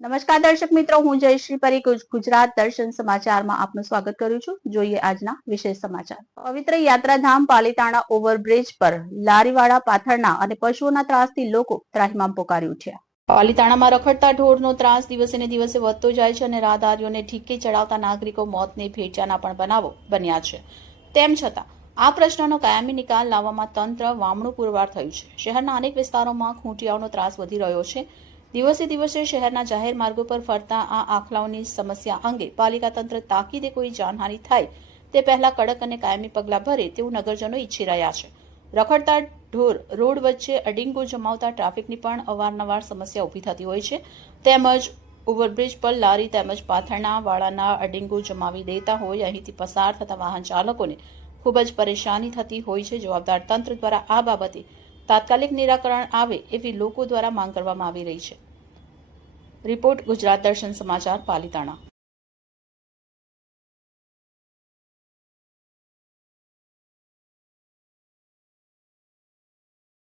નમસ્કાર દર્શક મિત્રો, હું જયશ્રી પરીખ ગુજરાત દર્શન સમાચારમાં આપનું સ્વાગત કરું છું. જોઈએ આજના વિશેષ સમાચાર. પવિત્ર યાત્રાધામ પાલિતાણા ઓવરબ્રિજ પર લારીવાળા પાથરના અને પશુઓના ત્રાસથી લોકો ત્રાહિમામ પોકારી ઉઠ્યા. પાલિતાણામાં રખડતા ઢોરનો ત્રાસ દિવસે ને દિવસે વધતો જાય છે અને રાહદારીઓને ઠીકે ચડાવતા નાગરિકો મોતને ભેટ્યાના પણ બનાવો બન્યા છે. તેમ છતાં આ પ્રશ્નનો કાયમી નિકાલ લાવવામાં તંત્ર વામણું પુરવાર થયું છે. શહેરના અનેક વિસ્તારોમાં ખૂંટિયાઓનો ત્રાસ વધી રહ્યો છે. દિવસે દિવસે શહેરના જાહેર માર્ગો પર ફરતા આ આખલાઓની સમસ્યા અંગે પાલિકા તંત્ર તાકીદે કોઈ જાનહાનિ થાય તે પહેલા કડક અને કાયમી પગલાં ભરે તેવું નગરજનો ઈચ્છી રહ્યા છે. રખડતા ઢોર રોડ વચ્ચે અડિંગો જમાવતા ટ્રાફિકની પણ અવારનવાર સમસ્યા ઊભી થતી હોય છે. તેમજ ઓવરબ્રિજ પર લારી તેમજ પાથરણા વાળાના અડિંગો જમાવી દેતા હોય અહીંથી પસાર થતા વાહન ચાલકોને ખૂબ જ પરેશાની થતી હોય છે. જવાબદાર તંત્ર દ્વારા આ બાબતે તાત્કાલિક નિરાકરણ આવે એવી લોકો દ્વારા માંગ કરવામાં આવી રહી છે. રિપોર્ટ ગુજરાત દર્શન સમાચાર, પાલિતાણા.